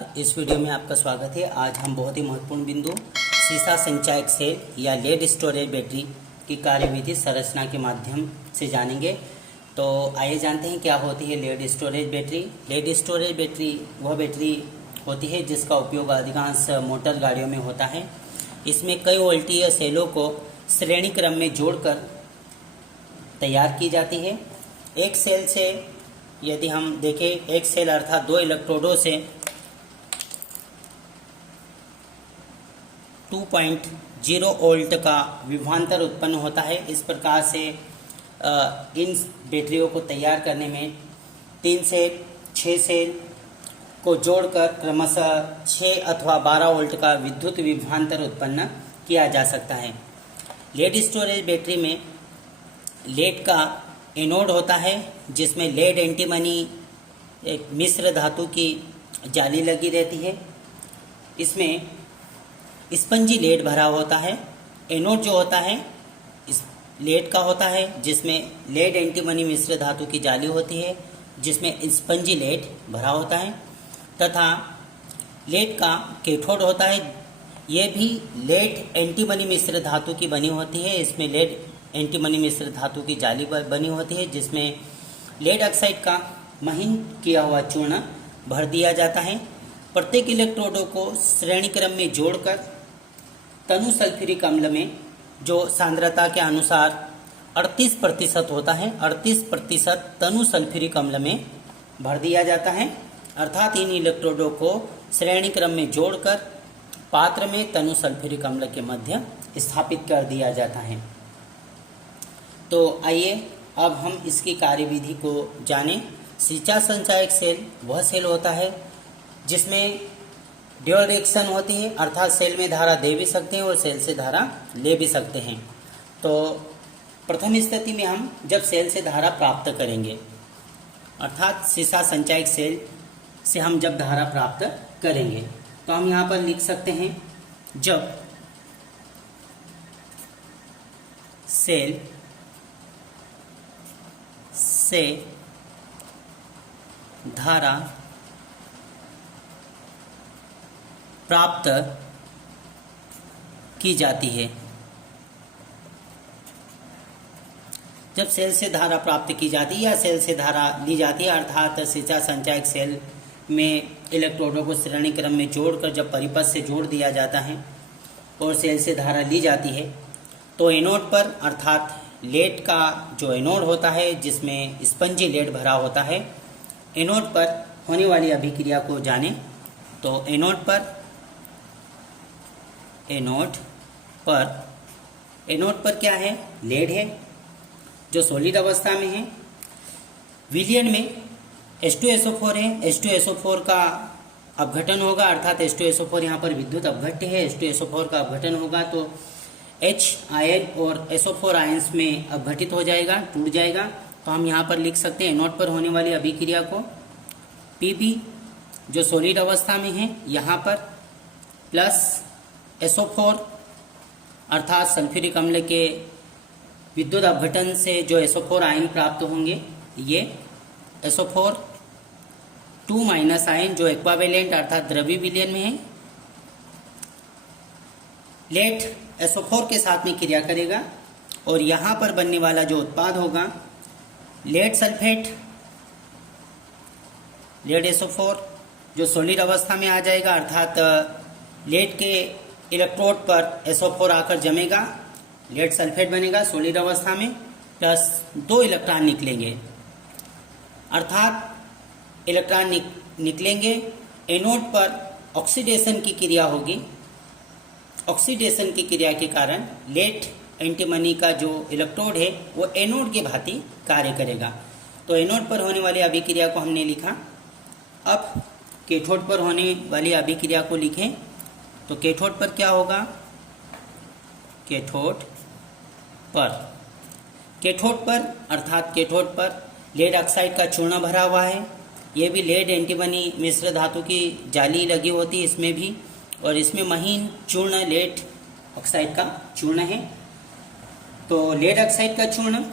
इस वीडियो में आपका स्वागत है। आज हम बहुत ही महत्वपूर्ण बिंदु सीसा संचायक सेल या लेड स्टोरेज बैटरी की कार्यविधि संरचना के माध्यम से जानेंगे। तो आइए जानते हैं क्या होती है lead storage battery. Lead storage battery वह बैटरी होती है जिसका उपयोग अधिकांश मोटर गाड़ियों में होता है। इसमें कई वोल्टीय सेलों को श्रेणी क्रम में जोड़कर तैयार की जाती है। एक सेल से यदि हम देखें, एक सेल अर्थात दो इलेक्ट्रोडों से 2.0 वोल्ट का विभवांतर उत्पन्न होता है। इस प्रकार से इन बैटरियों को तैयार करने में 3 से 6 सेल को जोड़कर क्रमशः 6 अथवा 12 वोल्ट का विद्युत विभवांतर उत्पन्न किया जा सकता है। लेड स्टोरेज बैटरी में लेड का एनोड होता है जिसमें लेड एंटीमनी एक मिश्र धातु की जाली लगी रहती है। इसमें स्पंजी लेड भरा होता है। एनोड जो होता है इस लेड का होता है जिसमें लेड एंटीमनी मिश्र धातु की जाली होती है जिसमें स्पंजी लेड भरा होता है, तथा लेड का कैथोड होता है। यह भी लेड एंटीमनी मिश्र धातु की बनी होती है। इसमें लेड एंटीमनी मिश्र धातु की जाली बनी होती है जिसमें लेड ऑक्साइड का महीन किया हुआ चूर्ण भर दिया जाता है। प्रत्येक इलेक्ट्रोडों को श्रेणी क्रम में जोड़कर तनु सल्फ्यूरिक अम्ल में जो सांद्रता के अनुसार 38% होता है, 38% तनु सल्फ्यूरिक अम्ल में भर दिया जाता है। अर्थात इन इलेक्ट्रोडों को श्रेणी क्रम में जोड़कर पात्र में तनु सल्फ्यूरिक अम्ल के मध्य स्थापित कर दिया जाता है। तो आइए अब हम इसकी कार्यविधि को जानें। सीसा संचायक सेल वह सेल होता है जिसमें ड्यूल रिएक्शन होती है, अर्थात सेल में धारा दे भी सकते हैं और सेल से धारा ले भी सकते हैं। तो प्रथम स्थिति में हम जब सेल से धारा प्राप्त करेंगे, अर्थात सीसा संचायक सेल से हम जब धारा प्राप्त करेंगे, तो हम यहाँ पर लिख सकते हैं जब सेल से धारा प्राप्त की जाती है। जब सेल से धारा प्राप्त की जाती है या सेल से धारा ली जाती है, अर्थात सीसा संचायक सेल में इलेक्ट्रोडों को श्रेणी क्रम में जोड़कर जब परिपथ से जोड़ दिया जाता है और सेल से धारा ली जाती है, तो एनोड पर अर्थात लेड का जो एनोड होता है जिसमें स्पंजी लेड भरा होता है, एनोड पर होने वाली अभिक्रिया को जानें। तो एनोड पर क्या है? लेड है जो सॉलिड अवस्था में है। विलयन में H2SO4 है। H2SO4 का अपघटन होगा, अर्थात H2SO4 यहाँ पर विद्युत अपघट्य है। H2SO4 का अपघटन होगा तो H आयन और SO4 आयन्स में अपघटित हो जाएगा, टूट जाएगा। तो हम यहाँ पर लिख सकते हैं एनोड पर होने वाली अभिक्रिया को Pb जो सॉलिड अवस्था में है यहाँ पर प्लस SO4 अर्थात सल्फ्यूरिक अम्ल के विद्युत अपघटन से जो SO4 आयन प्राप्त होंगे, ये SO4 2 माइनस आयन जो एक्वावेलेंट अर्थात द्रव्य विलयन में है, लेड SO4 के साथ में क्रिया करेगा और यहाँ पर बनने वाला जो उत्पाद होगा लेड सल्फेट, लेड SO4 जो सॉलिड अवस्था में आ जाएगा, अर्थात लेड के इलेक्ट्रोड पर SO4 आकर जमेगा, लेड सल्फेट बनेगा सॉलिड अवस्था में, प्लस 2 इलेक्ट्रॉन निकलेंगे, अर्थात इलेक्ट्रॉन निकलेंगे। एनोड पर ऑक्सीडेशन की क्रिया होगी। ऑक्सीडेशन की क्रिया के कारण लेड एंटीमनी का जो इलेक्ट्रोड है वो एनोड के भांति कार्य करेगा। तो एनोड पर होने वाली अभिक्रिया को हमने लिखा। अब कैथोड पर होने वाली अभिक्रिया को लिखें। तो कैथोड पर क्या होगा? कैथोड पर अर्थात कैथोड पर लेड ऑक्साइड का चूर्ण भरा हुआ है। यह भी लेड एंटीमनी मिश्र धातु की जाली लगी होती है इसमें भी, और इसमें महीन चूर्ण लेड ऑक्साइड का चूर्ण है। तो लेड ऑक्साइड का चूर्ण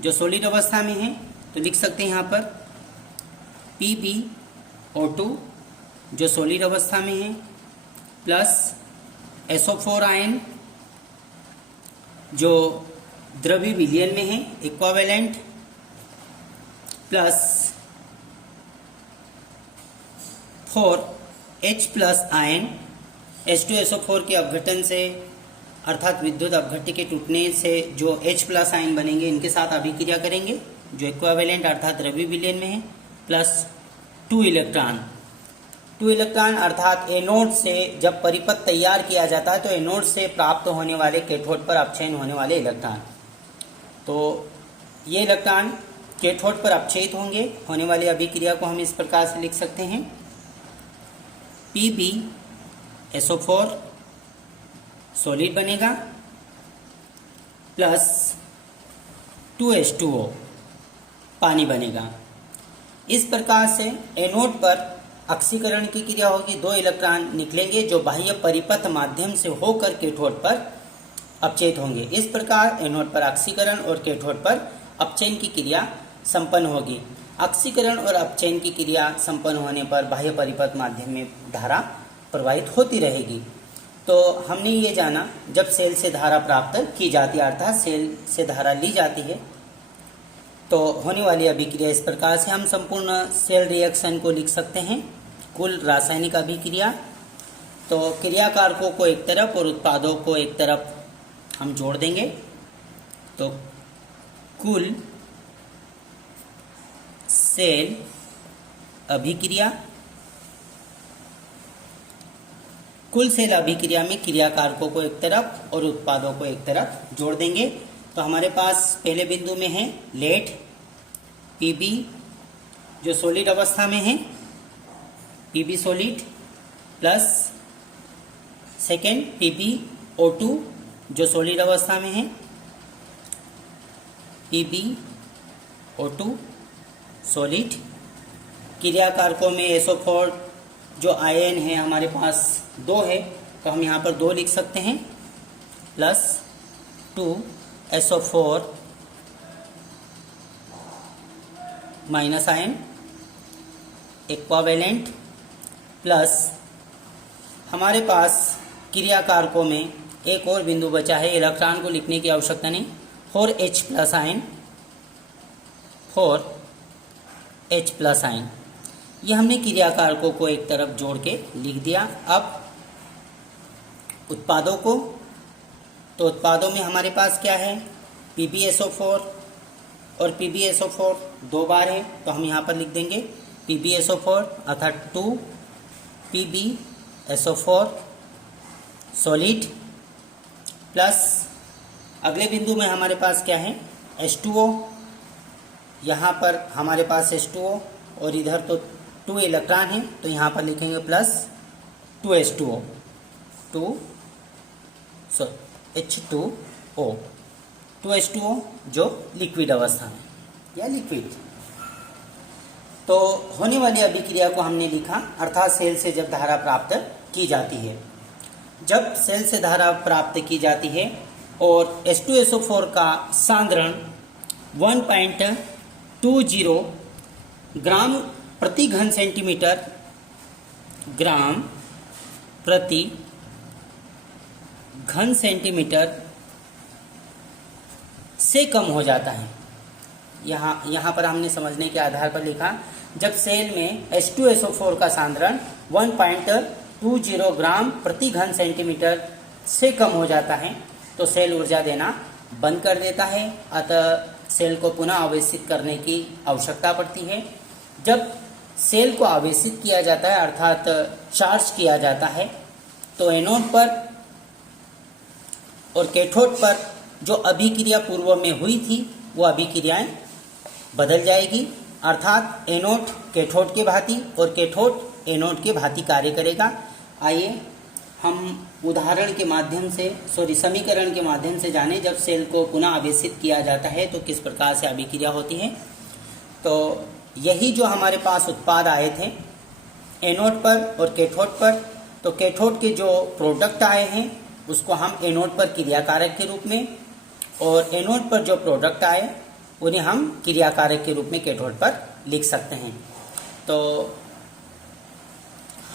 जो सॉलिड अवस्था में है तो लिख सकते हैं यहाँ पर PbO2 जो सॉलिड अवस्था में है प्लस SO4 आयन जो द्रव्य विलयन में है equivalent plus 4H plus ion H2SO4 के अपघटन से अर्थात विद्युत अपघट्य के टूटने से जो H प्लस आयन बनेंगे इनके साथ अभिक्रिया करेंगे जो इक्विवेलेंट अर्थात द्रव्य विलयन में है प्लस 2 इलेक्ट्रॉन अर्थात एनोड से जब परिपथ तैयार किया जाता है तो एनोड से प्राप्त होने वाले कैथोड पर अपचयन होने वाले इलेक्ट्रॉन, तो ये इलेक्ट्रॉन कैथोड पर अपचयित होने वाली अभिक्रिया को हम इस प्रकार से लिख सकते हैं PbSO4 सॉलिड बनेगा प्लस 2H2O पानी बनेगा। इस प्रकार से एनोड पर ऑक्सीकरण की क्रिया होगी, 2 इलेक्ट्रॉन निकलेंगे जो बाह्य परिपथ माध्यम से होकर कैथोड पर अपचयित होंगे। इस प्रकार एनोड पर ऑक्सीकरण और कैथोड पर अपचयन की क्रिया संपन्न होगी। ऑक्सीकरण और अपचयन की क्रिया संपन्न होने पर बाह्य परिपथ माध्यम में धारा प्रवाहित होती रहेगी। तो हमने ये जाना जब सेल से धारा प्राप्त की जाती है अर्थात सेल से धारा ली जाती है तो होने वाली अभिक्रिया इस प्रकार से हम संपूर्ण सेल रिएक्शन को लिख सकते हैं। कुल रासायनिक अभिक्रिया, तो क्रियाकारकों को एक तरफ और उत्पादों को एक तरफ हम जोड़ देंगे तो कुल सेल अभिक्रिया, कुल सेल अभिक्रिया में क्रियाकारकों को एक तरफ और उत्पादों को एक तरफ जोड़ देंगे। तो हमारे पास पहले बिंदु में है लेड Pb जो सॉलिड अवस्था में है Pb solid plus second PbO2 जो सॉलिड अवस्था में है PbO2 सॉलिड। क्रियाकारकों में SO4 जो आयन है हमारे पास 2 है तो हम यहाँ पर 2 लिख सकते हैं plus 2SO4 minus ion equivalent plus हमारे पास क्रियाकारकों में एक और बिंदु बचा है, इलेक्ट्रॉन को लिखने की आवश्यकता नहीं, 4H plus ion 4H plus ion. ये हमने क्रियाकारकों को एक तरफ जोड़ के लिख दिया। अब उत्पादों को, तो उत्पादों में हमारे पास क्या है PbSO4 और PbSO4 2 बार है तो हम यहाँ पर लिख देंगे PbSO4 अर्थात 2 PbSO4 सॉलिड प्लस अगले बिंदु में हमारे पास क्या है H2O, यहाँ पर हमारे पास H2O और इधर तो 2 इलेक्ट्रॉन है तो यहाँ पर लिखेंगे प्लस 2H2O H2O 2H2O जो लिक्विड अवस्था में या लिक्विड। तो होने वाली अभिक्रिया को हमने लिखा अर्थात सेल से जब धारा प्राप्त की जाती है, जब सेल से धारा प्राप्त की जाती है और H2SO4 का सांद्रण 1.20 ग्राम प्रति घन सेंटीमीटर ग्राम प्रति घन सेंटीमीटर से कम हो जाता है। यहाँ पर हमने समझने के आधार पर लिखा जब सेल में H2SO4 का सांद्रण 1.20 ग्राम प्रति घन सेंटीमीटर से कम हो जाता है तो सेल ऊर्जा देना बंद कर देता है, अतः सेल को पुनः आवेशित करने की आवश्यकता पड़ती है। जब सेल को आवेशित किया जाता है अर्थात चार्ज किया जाता है तो एनोड पर और कैथोड पर जो अभिक्रिया पूर्व में हुई थी वो अभिक्रियाएं बदल जाएगी, अर्थात एनोड कैथोड के भांति और कैथोड एनोड के भांति कार्य करेगा। आइए हम उदाहरण के माध्यम से समीकरण के माध्यम से जाने जब सेल को पुनः आवेशित किया जाता है तो किस प्रकार से अभिक्रिया होती है। तो यही जो हमारे पास उत्पाद आए थे एनोड पर और कैथोड पर, तो कैथोड के जो प्रोडक्ट आए हैं उसको हम एनोड पर क्रियाकारक के रूप में और एनोड पर जो प्रोडक्ट आए उन्हें हम क्रियाकारक के रूप में कैथोड पर लिख सकते हैं। तो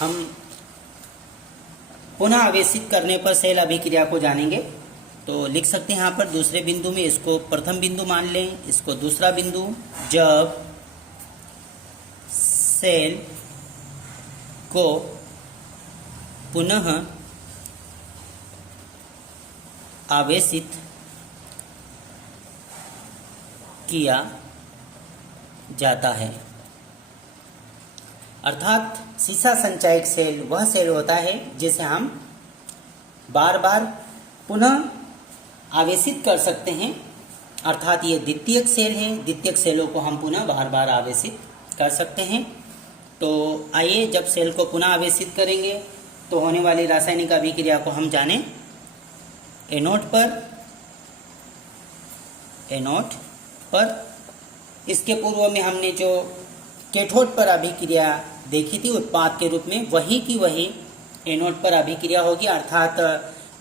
हम पुनः आवेशित करने पर सेल अभिक्रिया को जानेंगे। तो लिख सकते हैं यहाँ पर दूसरे बिंदु में, इसको प्रथम बिंदु मान लें, इसको दूसरा बिंदु। जब सेल को पुनः आवेशित किया जाता है, अर्थात सीसा संचयक सेल वह सेल होता है जिसे हम बार बार पुनः आवेशित कर सकते हैं, अर्थात ये द्वितीयक सेल है। द्वितीयक सेलों को हम पुनः बार बार आवेशित कर सकते हैं। तो आइए, जब सेल को पुनः आवेशित करेंगे तो होने वाली रासायनिक अभिक्रिया को हम जानें। एनोड पर इसके पूर्व में हमने जो कैथोड पर अभिक्रिया देखी थी उत्पाद के रूप में, वही की वही एनोड पर अभिक्रिया होगी, अर्थात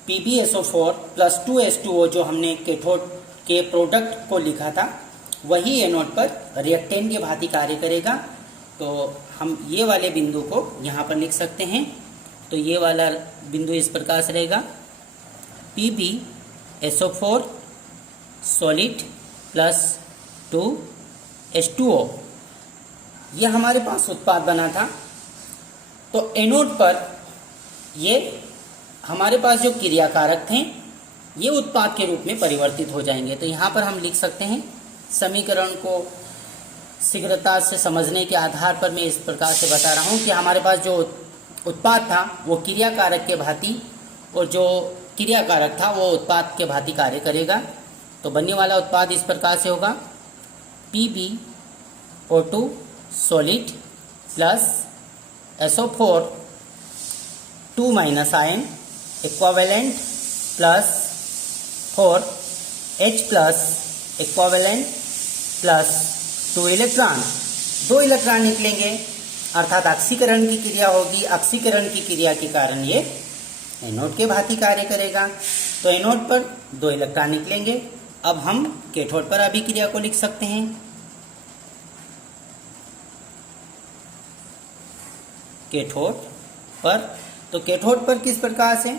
PbSO4 प्लस 2H2O जो हमने कैथोड के प्रोडक्ट को लिखा था, वही एनोड पर रिएक्टेंट के भांति कार्य करेगा। तो हम ये वाले बिंदु को यहाँ पर लिख सकते हैं। तो ये वाला बिंदु इस प्रकार से रहेगा, PbSO4 सॉलिड प्लस 2H2O। यह हमारे पास उत्पाद बना था। तो एनोड पर ये हमारे पास जो क्रियाकारक थे ये उत्पाद के रूप में परिवर्तित हो जाएंगे। तो यहाँ पर हम लिख सकते हैं, समीकरण को शीघ्रता से समझने के आधार पर मैं इस प्रकार से बता रहा हूँ कि हमारे पास जो उत्पाद था वो क्रियाकारक के भांति, और जो क्रियाकारक था वो उत्पाद के भांति कार्य करेगा। तो बनने वाला उत्पाद इस प्रकार से होगा, PbO2 solid plus SO4 2 minus ion equivalent plus 4H plus equivalent plus 2 electron. 2 electron निकलेंगे, अर्थात ऑक्सीकरण की क्रिया होगी। ऑक्सीकरण की क्रिया के कारण ये एनोड के भांति कार्य करेगा। तो एनोड पर 2 इलेक्ट्रॉन निकलेंगे। अब हम कैथोड पर अभिक्रिया को लिख सकते हैं। कैथोड पर, तो कैथोड पर किस प्रकार से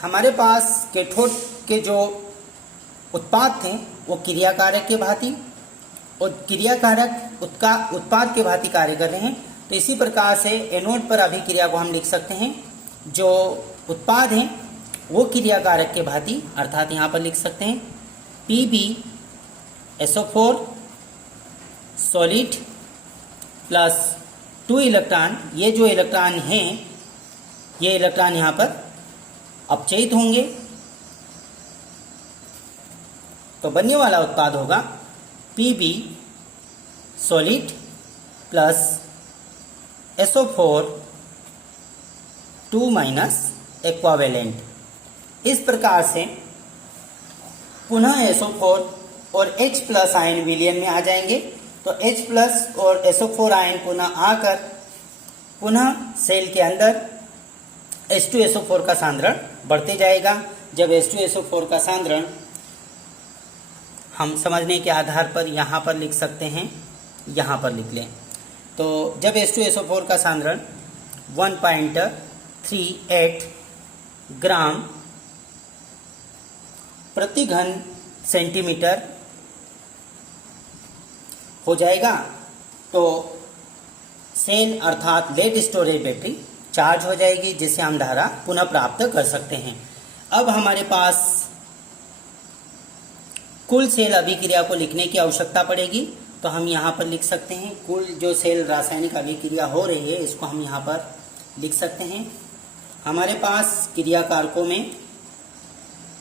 हमारे पास कैथोड के जो उत्पाद थे वो क्रियाकारक के भांति, और क्रियाकारक उसका उत्पाद के भांति कार्य कर रहे हैं। तो इसी प्रकार से एनोड पर अभिक्रिया को हम लिख सकते हैं, जो उत्पाद हैं वो क्रियाकारक के भांति, अर्थात यहाँ पर लिख सकते हैं PbSO4 सॉलिड प्लस 2 इलेक्ट्रॉन। ये जो इलेक्ट्रॉन हैं ये इलेक्ट्रॉन यहाँ पर अपचयित होंगे। तो बनने वाला उत्पाद होगा Pb solid plus SO4 2 minus equivalent. इस प्रकार से पुनः SO4 और H प्लस आयन विलयन में आ जाएंगे। तो H प्लस और SO4 आयन पुनः आकर पुनः सेल के अंदर H2SO4 का सांद्रण बढ़ते जाएगा। जब H2SO4 का सांद्रण हम समझने के आधार पर यहाँ पर लिख सकते हैं, यहाँ पर लिख लें। तो जब H2SO4 का सांद्रण 1.38 ग्राम प्रति घन सेंटीमीटर हो जाएगा, तो सेल अर्थात लेड स्टोरेज बैटरी चार्ज हो जाएगी, जिससे हम धारा पुनः प्राप्त कर सकते हैं। अब हमारे पास कुल सेल अभिक्रिया को लिखने की आवश्यकता पड़ेगी। तो हम यहाँ पर लिख सकते हैं कुल जो सेल रासायनिक अभिक्रिया हो रही है, इसको हम यहाँ पर लिख सकते हैं। हमारे पास क्रियाकारकों में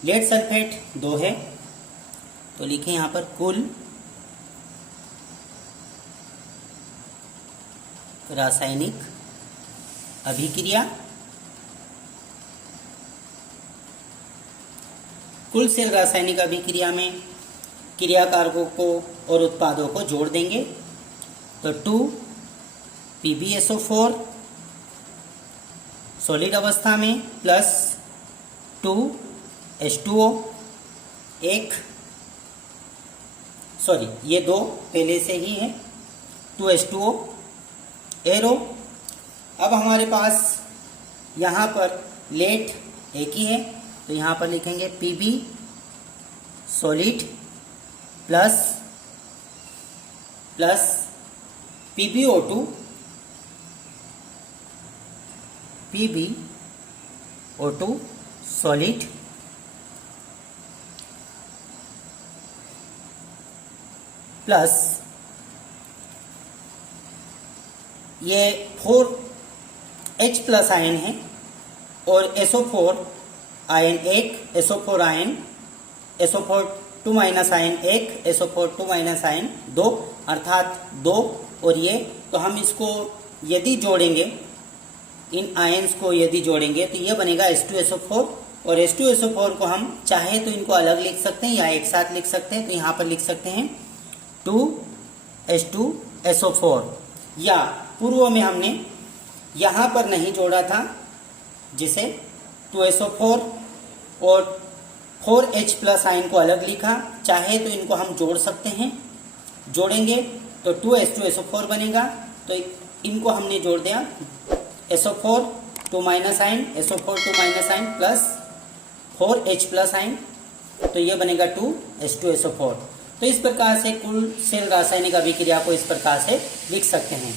लेड सल्फेट 2 है, तो लिखें यहाँ पर कुल रासायनिक अभिक्रिया। कुल सेल रासायनिक अभिक्रिया में क्रियाकारकों को और उत्पादों को जोड़ देंगे। तो 2 PbSO4 सॉलिड अवस्था में प्लस 2 H2O, ये 2 पहले से ही है, 2 H2O एरो। अब हमारे पास यहाँ पर लेट एक ही है, तो यहाँ पर लिखेंगे Pb solid plus PbO2 solid plus ये 4H प्लस आयन है और SO4 आयन एक, SO4 ion, SO4 2 minus ion एक, SO4 2 माइनस आयन दो, अर्थात दो। और ये तो हम इसको यदि जोड़ेंगे, इन आयन्स को यदि जोड़ेंगे तो ये बनेगा H2SO4, और H2SO4 को हम चाहे तो इनको अलग लिख सकते हैं या एक साथ लिख सकते हैं। तो यहाँ पर लिख सकते हैं 2H2SO4, या पूर्व में हमने यहाँ पर नहीं जोड़ा था जिसे 2SO4 और 4H प्लस आयन को अलग लिखा, चाहे तो इनको हम जोड़ सकते हैं। जोड़ेंगे तो 2H2SO4 बनेगा, तो इनको हमने जोड़ दिया SO4 2 minus ion, SO4 2 minus ion plus 4H plus ion, तो ये बनेगा 2H2SO4। तो इस प्रकार से कुल सेल रासायनिक अभिक्रिया को इस प्रकार से लिख सकते हैं।